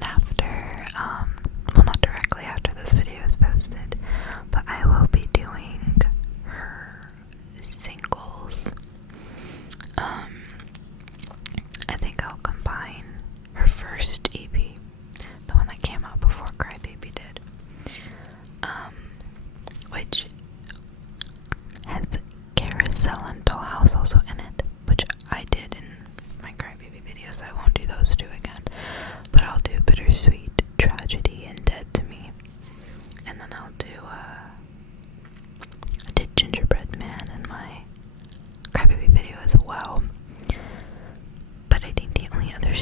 then after, well, not directly after this video is posted, but I will be doing her singles. I think I'll combine her first EP, the one that came out before Crybaby did, which has Carousel and Dollhouse also in it, which I did in my Crybaby video, so I won't do those two again. But I'll do Bittersweet, Tragedy, and Dead to Me. And then I'll do, I did Gingerbread Man in my Crybaby video as well. But I think the only other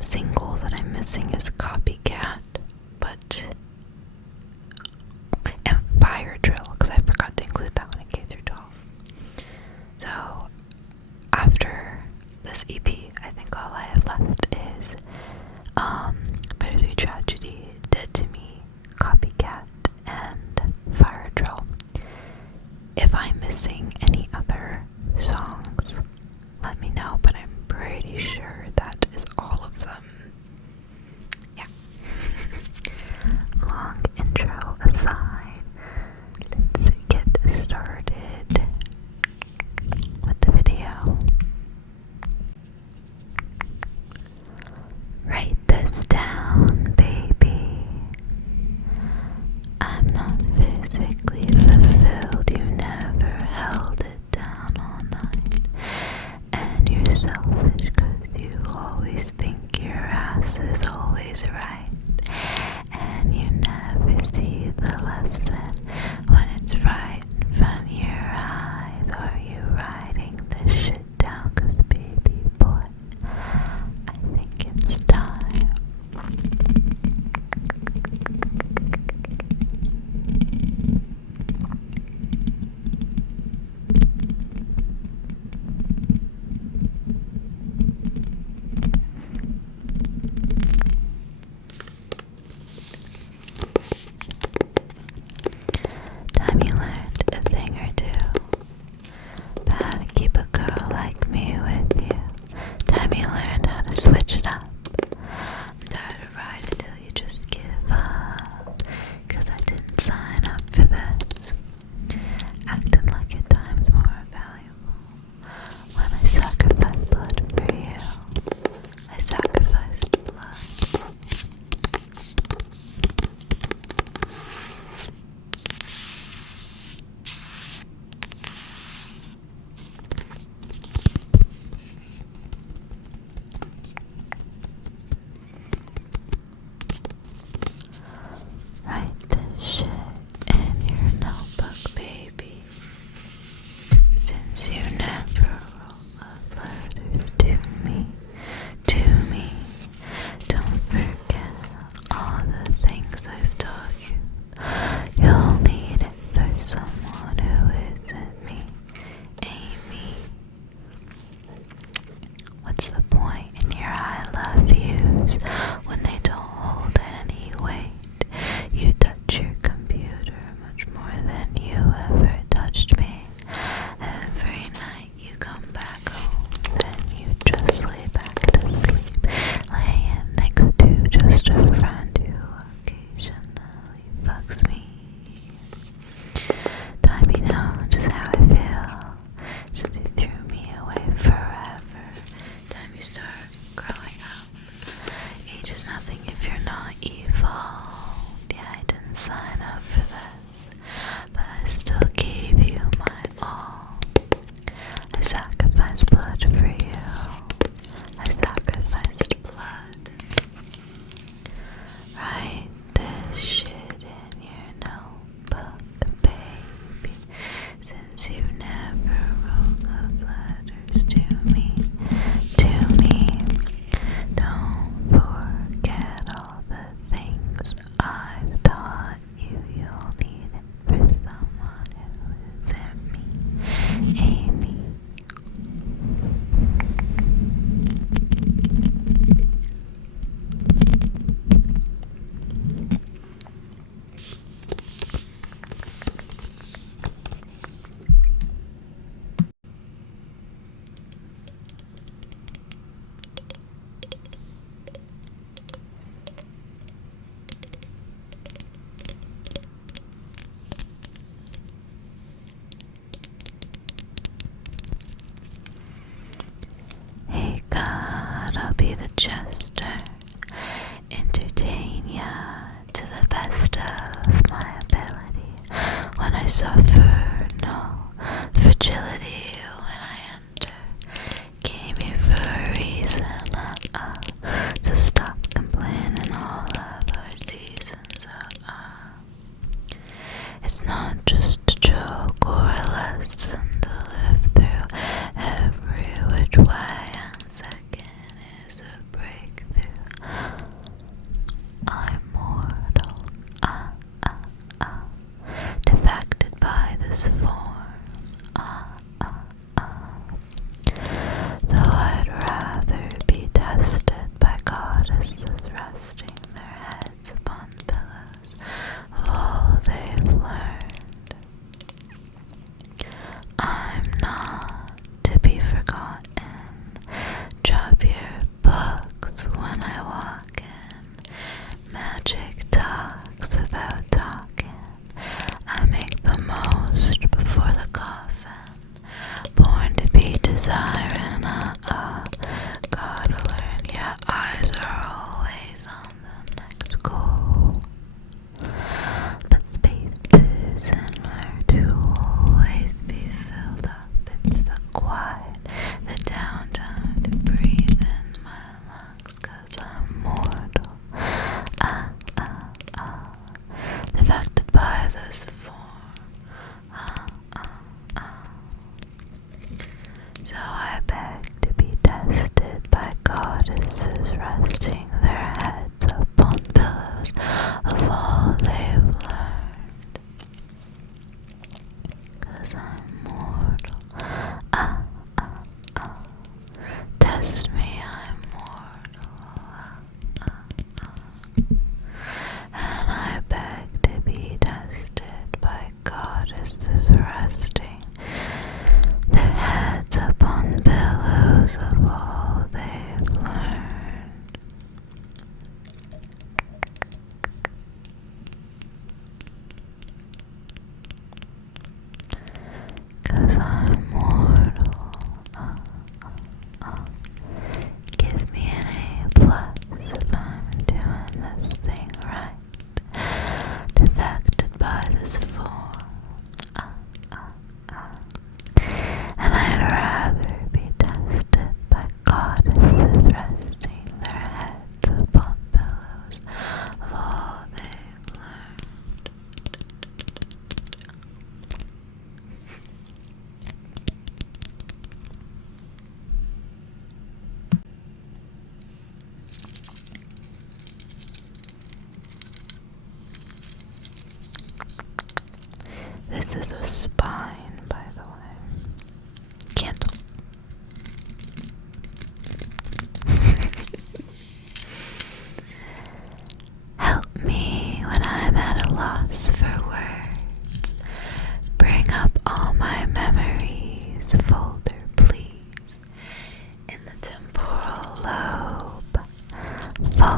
single that I'm missing is Copycat, and Fire Drill, because I forgot to include that one in K through 12. So after this EP, I think all I have left is Bittersweet Tragedy, Dead to Me, Copycat, and Fire Drill. If I'm missing any other songs, let me know, but I'm pretty sure that is all of them. Yeah.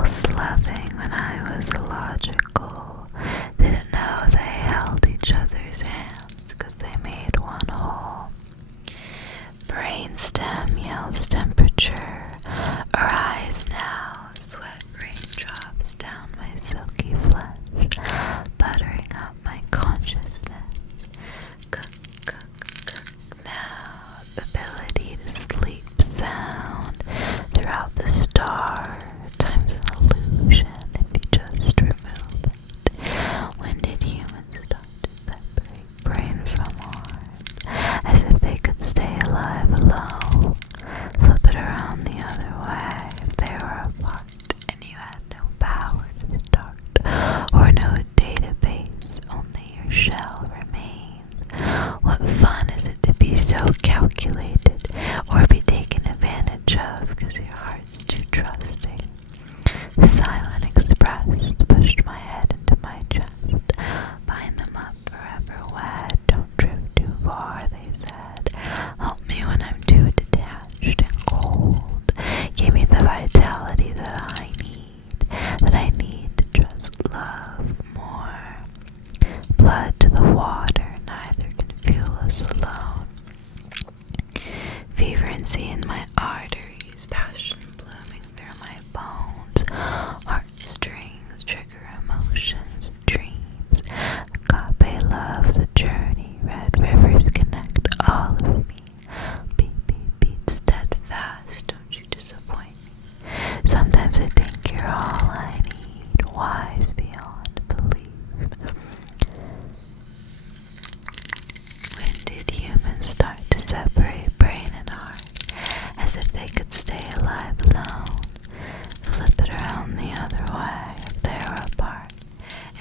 loving when I was illogical. Didn't know they held each other's hands 'cause they made one whole. Brainstem yells temperature, arise now, sweat raindrops down my silky flesh, buttering up my consciousness. Cook, cook, cook now, ability to sleep sound throughout the star. Time's an illusion if you just remove it. When did humans start to separate brain from heart, as if they could stay alive alone? Flip it around the other way if they were apart and you had no power to start, or no database, only your shell remains. What fun is it to be so calculated, or be taken advantage of because your heart's too trusting? Silent expressed pushed my head into my chest. Bind them up forever wed, don't drift too far, they said. Help me when I'm too detached and cold. Give me the vitality that I need to just love more. Blood to the water, neither can fuel us alone. Vibrancy in my arteries, passion blooming through my bones. Heartstrings trigger emotions, dreams. Agape love's a journey, red rivers connect all of me. Beat, beat, beat, steadfast, don't you disappoint me. Sometimes I think you're all I need, wise beyond belief. When did humans start to separate brain and heart, as if they could stay alive alone? Flip it around the other way if they were apart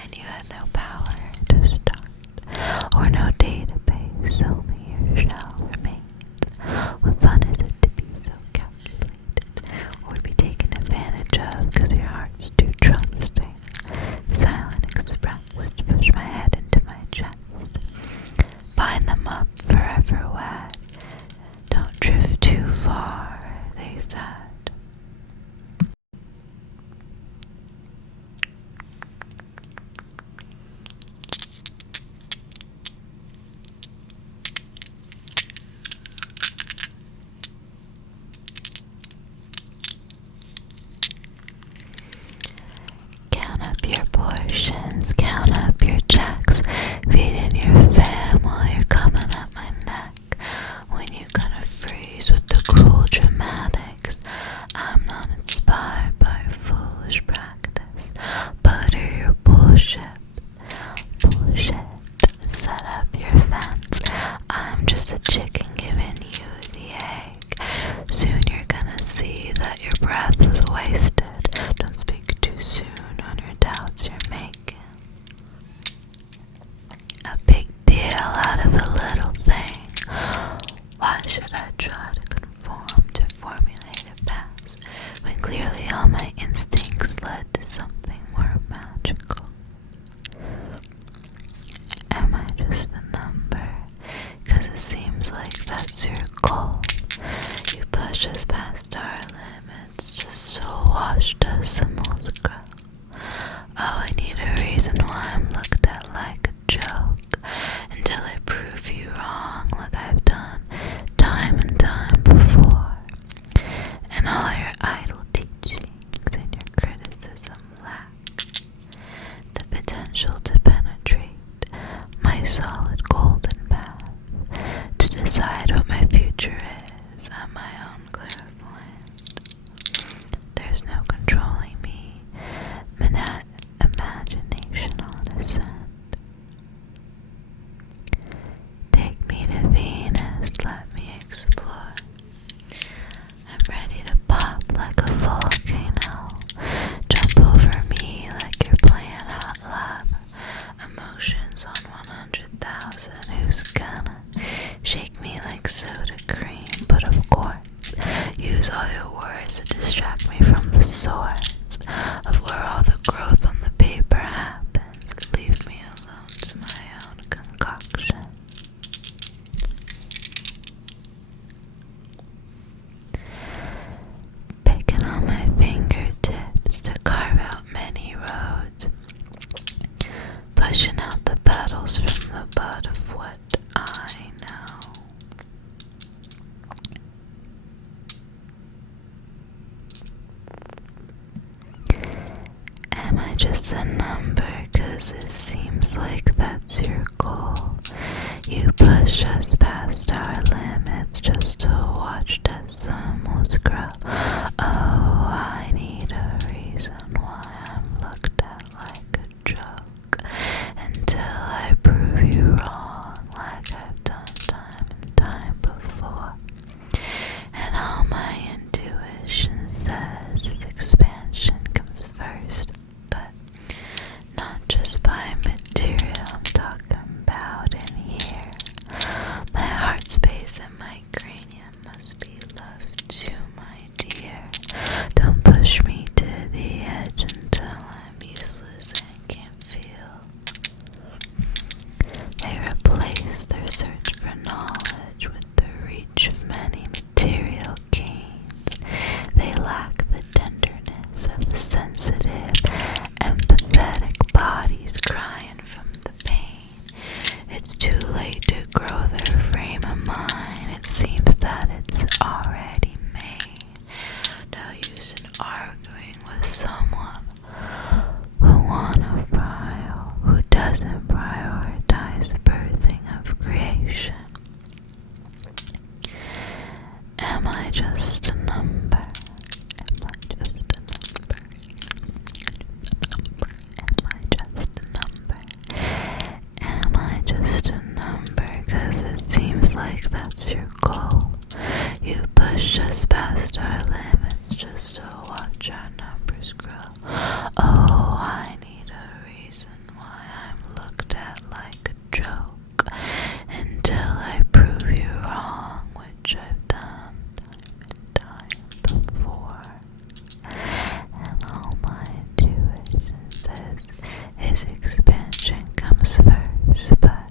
and you had no power to start, or no database, only your shell remains. What fun is it to be so calculated, or be taken advantage of because your heart's too trusting? Silent expressed push my head into my chest. Bind them up forever wed, don't drift too far, they said. Count up your portions, count up your checks, feeding your fam while you're coming at my neck. When you gonna freeze with the cruel dramatics? I'm not inspired by your foolish practice. Butter your bullshit. Set up your fence. I'm just a chicken giving you the egg. Soon you're gonna see that your breath was wasted. Don't speak too soon on your doubts you're making. A big deal out of a little thing. Why should I try to conform to formulated paths when clearly all my instincts led to something more magical? Am I just a number? 'Cause it seems like that's your goal. You push us past our limits, just so washed us symbols grow. Oh, I need a reason why I'm looked at like a joke, until I prove you wrong like I've done time and time before. And all your idle teachings and your criticism lack the potential to penetrate my solid golden path, to decide what my future is. I'm my own clairvoyant. There's no controlling me. Imagination on ascent. Take me to Venus, let me explore. I'm ready to pop like a volcano. Jump over me like you're playing hot lava. Emotions on 100,000. Who's gonna shake me like soda cream? But of course, use all your words to distract me from the source of where all the growth on the paper happens. Leave me alone to my own concoction. Picking on my fingertips to carve just a number? 'Cause it seems like that's your goal. You push us past our limits just to watch decimals grow. Oh, I need a reason why I'm looked at like a joke, until I prove you wrong, like I've done time and time before. And all my intuition says is expansion comes first, but not just by material I'm talking about in here. My heart space and my cranium must be loved too, my dear. Don't push me to the edge until I'm useless and can't feel. They replace their search for knowledge with the reach of many material gains. They lack the tenderness of the sensitive, empathetic bodies crying from the pain. It's too late to grow their frame of mind. It seems that it's already made. No use in arguing with someone who doesn't prioritize the birthing of creation. Am I just a number? Am I just a number? Am I just a number? Am I just a number? 'Cause it seems like that's your goal. You push us past our limits just to watch our numbers grow. Oh, I need a reason why I'm looked at like a joke, until I prove you wrong, which I've done time and time before. And all my intuition says is expansion comes first, but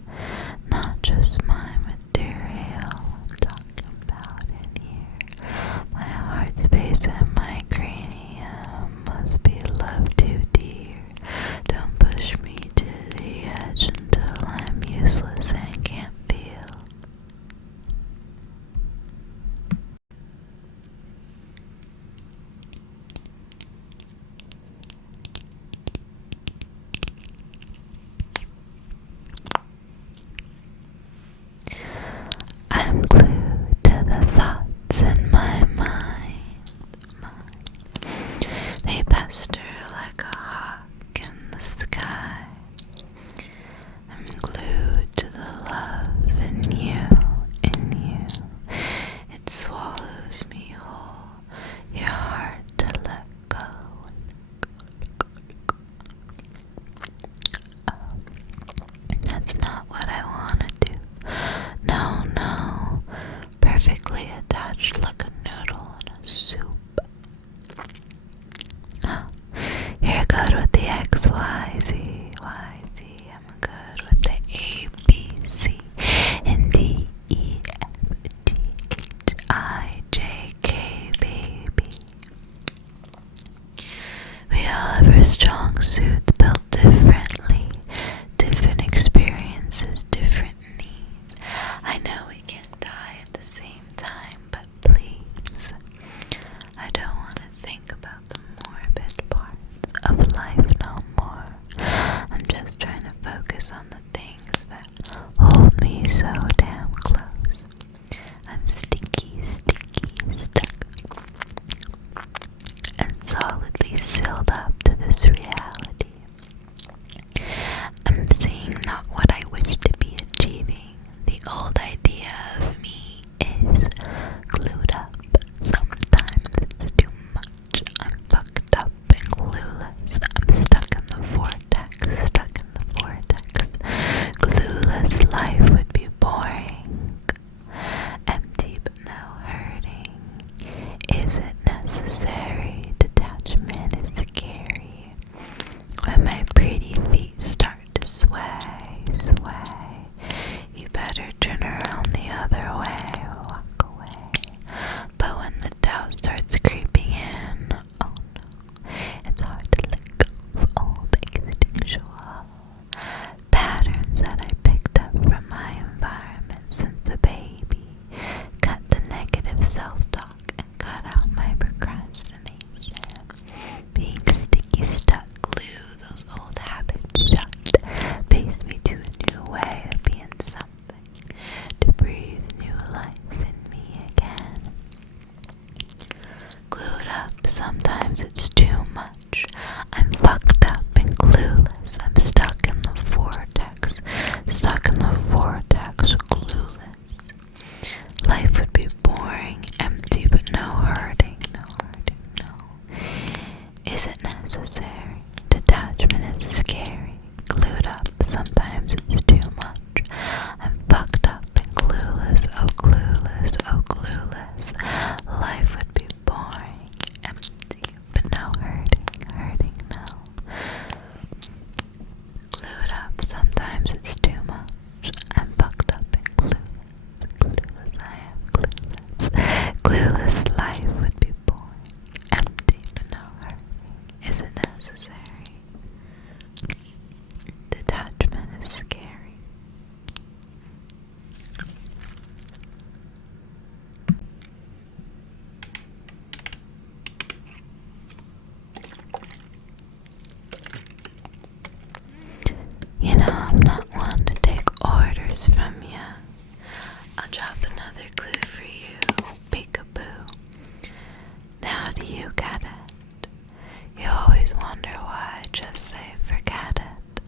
not just my material I'm talking about in here. My heart space and my cranium must be loved too dear. Don't push me to the edge until I'm useless and can't feel. I'm glued to the thoughts in my mind. They pester like a hawk in the sky. I'm glued to the love in you, It swallows me whole. You're hard to let go. That's not what I wanna do. No. Perfectly attached like a noodle in a soup. You're good with the X, Y, Z. I'm good with the A, B, C, and D, E, F, G, H, I, J, K, baby. We all have our strong suits built differently, different experiences, different needs. I know we can't die at the same time, but please, I don't want to think about the morbid parts of life no more. I'm just trying to focus on the things that hold me so damn close. I'm sticky, stuck, and solidly sealed up to this reality. stuck in the vortex, clueless. Life would be boring, empty, but no hurting, no hurting, no. Is it necessary? Detachment is scary. Glued up, sometimes it's too much. I'm fucked up and clueless, oh clueless, oh clueless. Life would be boring, empty, but no hurting, hurting, no. Glued up, sometimes it's too much. I'm fucked up and clueless, clueless, I am clueless. Clueless life would be boring, empty, but no hurting. Is it necessary? Detachment is scary. You know, I'm not one to take orders from you. I'll drop another clue for you, peekaboo. Now do you get it? You always wonder why I just say forget it.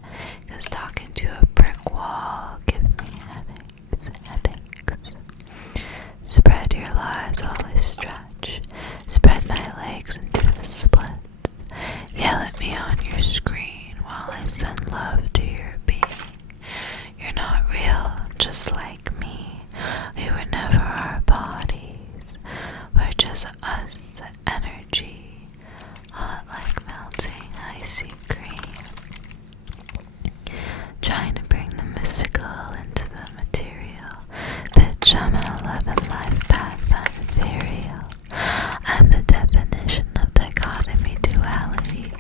'Cause talking to a brick wall gives me headaches, headaches. Spread your lies while I stretch. Spread my legs into the splits. Yell at me on your screen while I send love to your being. You're not real, just like me. We were never our bodies. We're just us, energy, hot like melting icy cream. Trying to bring the mystical into the material. Bitch, I'm an 11 life path, I'm ethereal. I'm the definition of dichotomy, duality.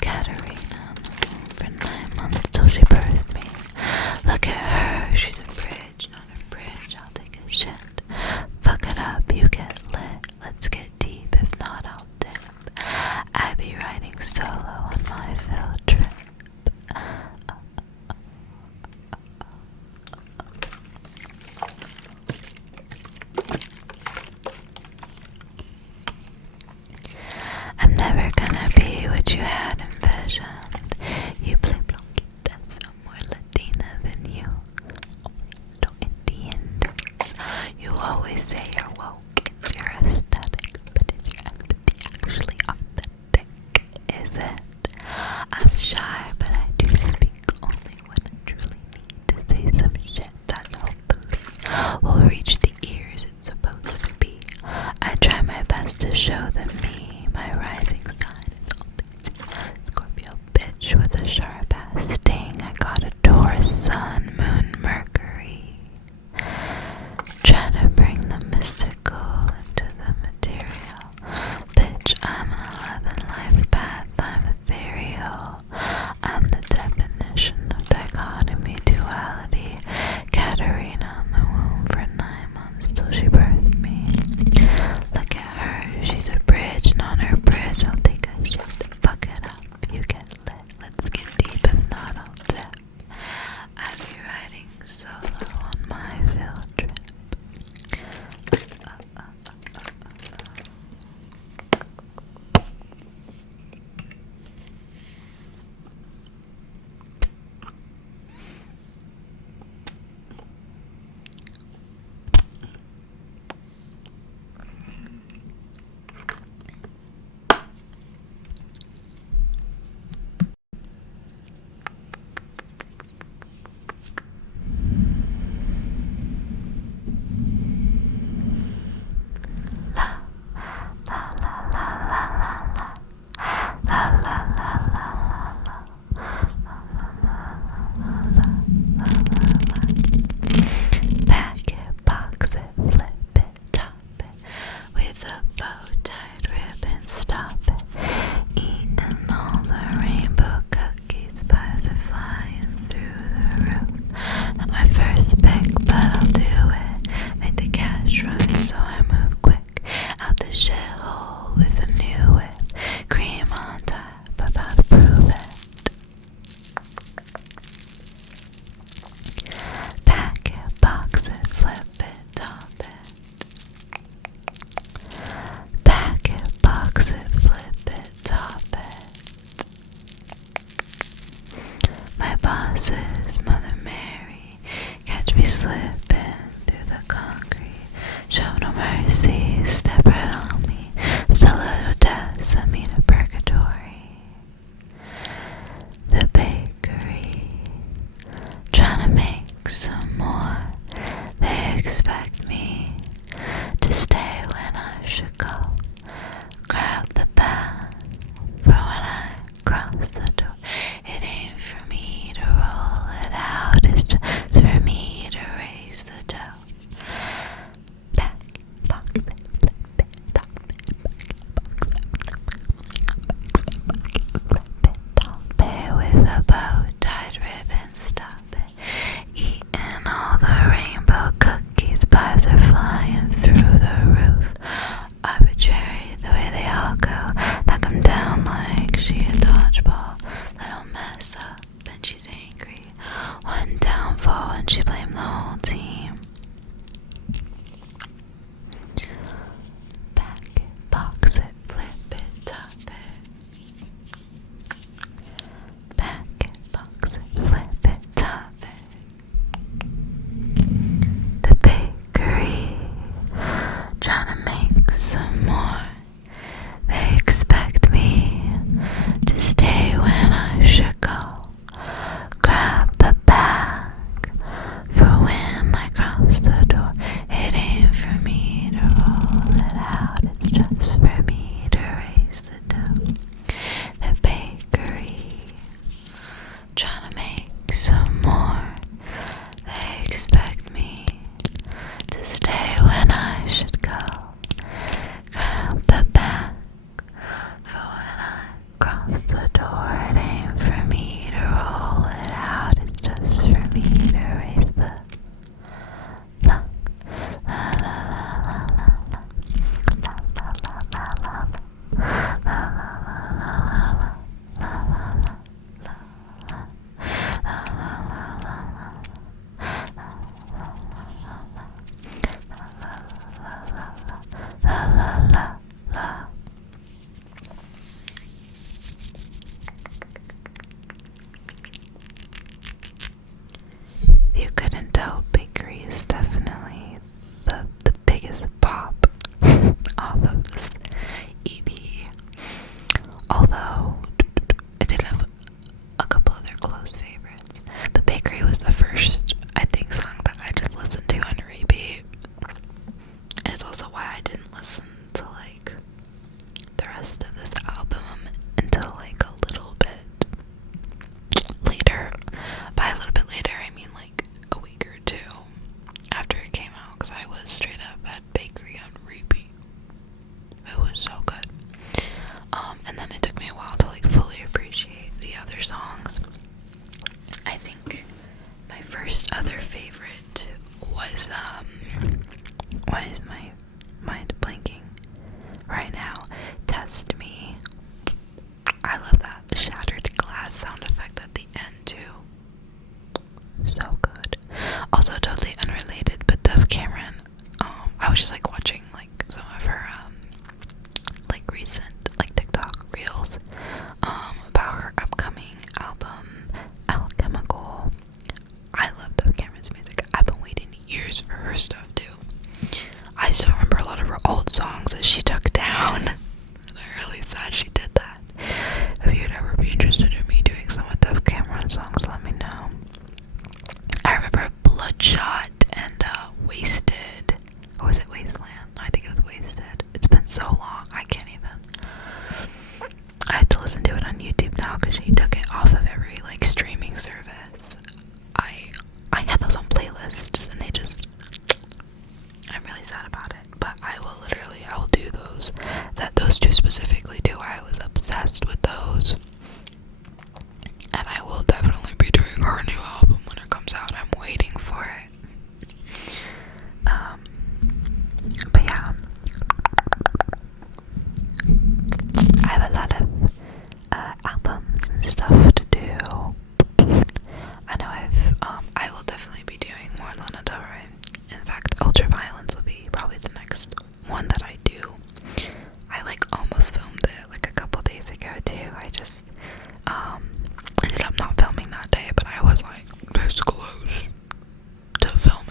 Katerina for 9 months till she birthed me. Look at her, she's a bridge, not a bridge, I'll take a shit. Fuck it up, you get lit, let's get deep, if not I'll dip. I be riding solo on my field trip. I'm never gonna be what you had envisioned. You play bloquitas, feel more Latina than you. No Indians. You always say you're woke, it's your aesthetic, but is your empathy actually authentic? Is it? I'm shy, but I do speak only when I truly need to say some shit that hopefully will reach the ears it's supposed to be. I try my best to show them me. My rising sign is always Scorpio bitch with a sharp ass sting. I got a Taurus sun, moon, Mercury. Trying to bring the mystical into the material. Bitch, I'm an 11 life path, I'm ethereal. I'm the definition of dichotomy, duality. Katerina in the womb for 9 months till she birthed me. Look at her, she's a bridge, and on her bridge I'll take a shit. Fuck it up, you get lit, let's get deep, if not I'll dip. I be riding solo on my field trip. Pack it, box it, flip it, top it, with a bow tied ribbon, stop it. Eating all the rainbow cookies, pies are flying through the roof. Not my first pick, but I'll do it. Make the cash run, so I move quick out the shithole with a new whip. Cream on top, about to prove it. Pack it, box it, flip it, top it. Pack it, box it, flip it, top it. My boss is Mother Mary. slipping through the concrete. Show no mercy, step right on me. Still a little death, send me to purgatory. The bakery, trying to make some more. They expect me to stay when I should go. Grab the bag for when I cross the door. It ain't for me to roll it out, it's just for me to raise the dough. Back, pop it, flip it, top it, flip it, top it with a bow tied ribbon, stop it. Eating all the rainbow cookies, pies are flying through the roof. Arbitrary the way they all go, knock 'em down like she a dodgeball. Little mess up and she's angry. One downfall and she blamed the whole team. Back it, box it, flip it, top it. Back it, box it, flip it, top it. The bakery, trying to make some more. They expect me to stay when I should go. Grab the bag for when I cross the door. It ain't for me to roll it out, it's just for me to raise the dough. The bakery, trying to make some more. They expect me to stay when I should go. Grab the bag for when I cross the door. It ain't for me to roll it out, it's just for me to raise the la la la la la la la la la la la. If you couldn't tell, bakery is definitely the biggest pop off of this EP. Although I did have a couple other close favorites. The bakery was the first, I think, song that I just listened to on repeat. And it's also why I didn't listen to like the rest of this album until like a little bit later. By a little bit later, I mean like a week or two after it came out, because I was straight up at bakery on repeat. It was so good. And then it took me a while to like fully appreciate the other songs. I think my first other favorite was why is my mind blanking right now? Test Me. I love that shattered glass sound effect at the end too. So good. Also totally unrelated, but Dove Cameron, I was just like watching like some of her like recent like TikTok reels about her upcoming album Alchemical. I love Dove Cameron's music. I've been waiting years for her stuff too. I still remember a lot of her old songs that she took down, and I'm really sad she did that. If you'd ever be interested in me doing some of Dove Cameron songs, let me know. I remember Bloodshot and Wasted. Or was it Wasteland? I think it was Wasted. It's been so long, I can't even. I had to listen to it on YouTube now because she took it off of every like streaming service. I had those on playlists and they just, I'm really sad about it, but I will do those. Those two specifically too, I was obsessed with those. And I will definitely be doing her new album when it comes out. I'm waiting for it. But yeah, I have a lot of albums and stuff to do. I know I will definitely be doing more Lana Del Rey. In fact, Ultraviolence will be probably the next one that I do. I like almost filmed it like a couple days ago too. I just ended up not filming that day, but I was like this close to filming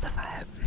the vibe.